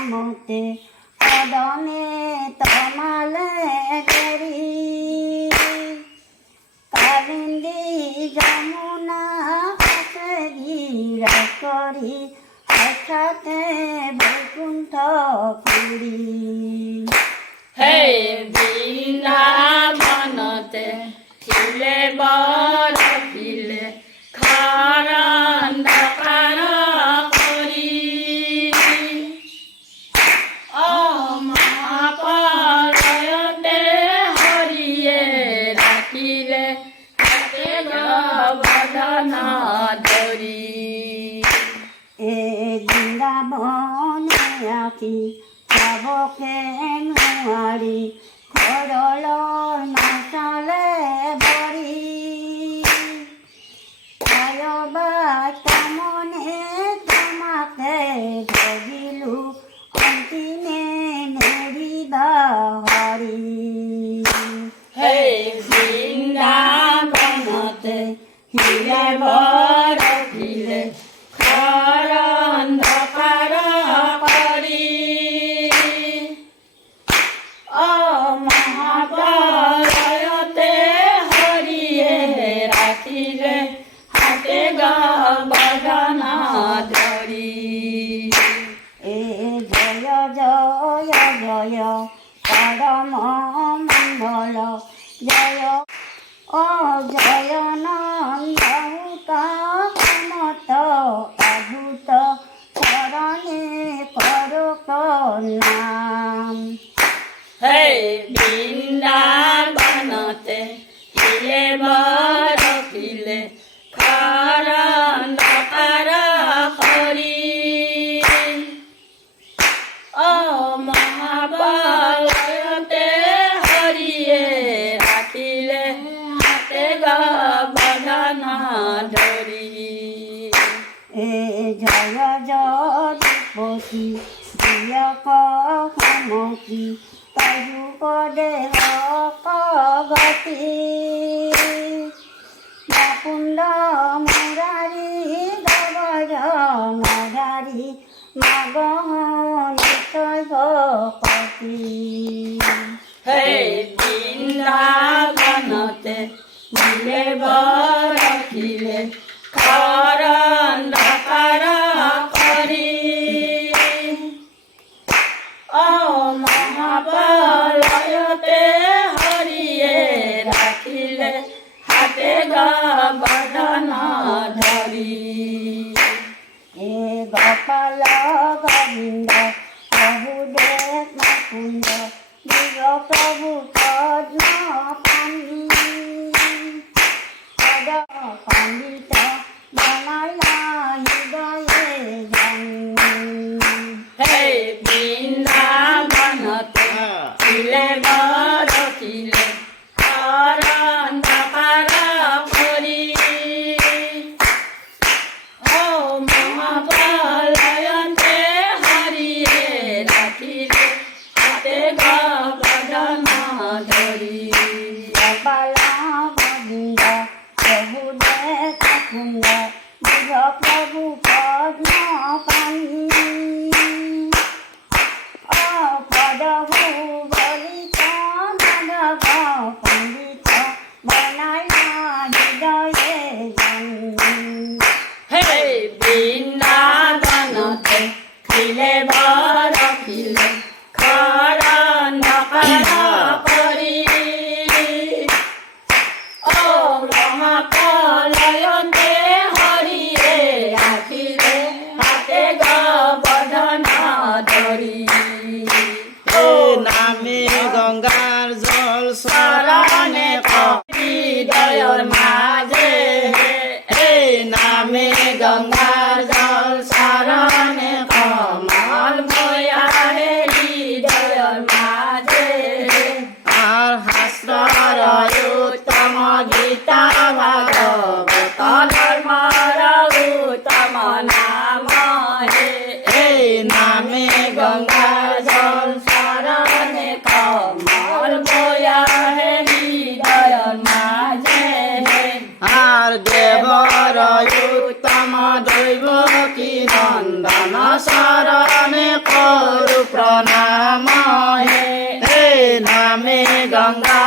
নামতে কদমে তমালে গেরি কালিন্দী যমুনা হাতে গিরা করি একসাথে বৈকুণ্ঠ পুরী। হে বৃন্দাবনতে ছিলে বড় ছিলে খারান্ধাকার করি ও মহাপলয়তে হরিয়ে রাখিলে হাতে বদন ধরি। এ বৃন্দাবনে আকি যাবকে নুয়ারি খরল নাচালে বরি আয়বা তমনে তোমাকে ভজিলু অন্তিমে নেরিবা হরি। হে বৃন্দাবনতে ছিলে বড় ছিলে খারান্ধাকার করি ও মহাপলয়তে হরিয়ে রাখিলে হাতে বদন ধরি। এ জয় জয় জয় পরম মঙ্গল জয় ও জয় নন্দভূত মত অভূত চরণে কর নাম। হে বৃন্দাবনতে ছিলে বড় ছিলে খারান্ধাকার করি ও মহাপলয়তে হরিয়ে রাখিলে হাতে বদন ধরি। এ জয় জয়পতি প্রিয় কমতি তয়ু পদে গতি মুকুন্দ মুরারি গবজ নরারি মগনিশয়পতি। হে বৃন্দাবনতে ছিলে বড় ছিলে খারান্ধাকার করি ও মহাপলয়তে হরিয়ে রাখিলে হাতে বদন ধরি। এ গোপাল গোবিন্দ প্রভু দেব মুকুন্দ দিগ প্রভু পদ্ম পানি পদ পণ্ডিত বনাইলা হৃদয়ে জানি। হে বৃন্দাবনতে ছিলে বড় ছিলে খারান্ধাকার করি ও মহাপলয়তে হরিয়ে রাখিলে হাতে বদন ধরি। গোপাল গোবিন্দ প্রভু দেব মুকুন্দ দিগ প্রভু পদ্ম পানি ও পদহু বলিত মাধব পণ্ডিত বনাইলা হৃদয়ে জানি। হে বৃন্দাবনতে ছিলে বড় ছিলে খারান্ধাকার করি ও মহাপলয়তে হরিয়ে রাখিলে হাতে বদন ধরি। এ নামে গঙ্গার জল চরণে হৃদয়ের মাঝে এই নামে গঙ্গার জল চরণে কমল বয়া হে হৃদয়ের মাঝে আর শাস্ত্রর উত্তম গীতা ভাগবত ধর্মর উত্তম নাম হে এই নামে গঙ্গার জল চরণে কমল বয়া হে হৃদয়ের মাঝে আর দেবর উত্তম দৈব কি নন্দন শরণে করু প্রণাম হে নামে গঙ্গা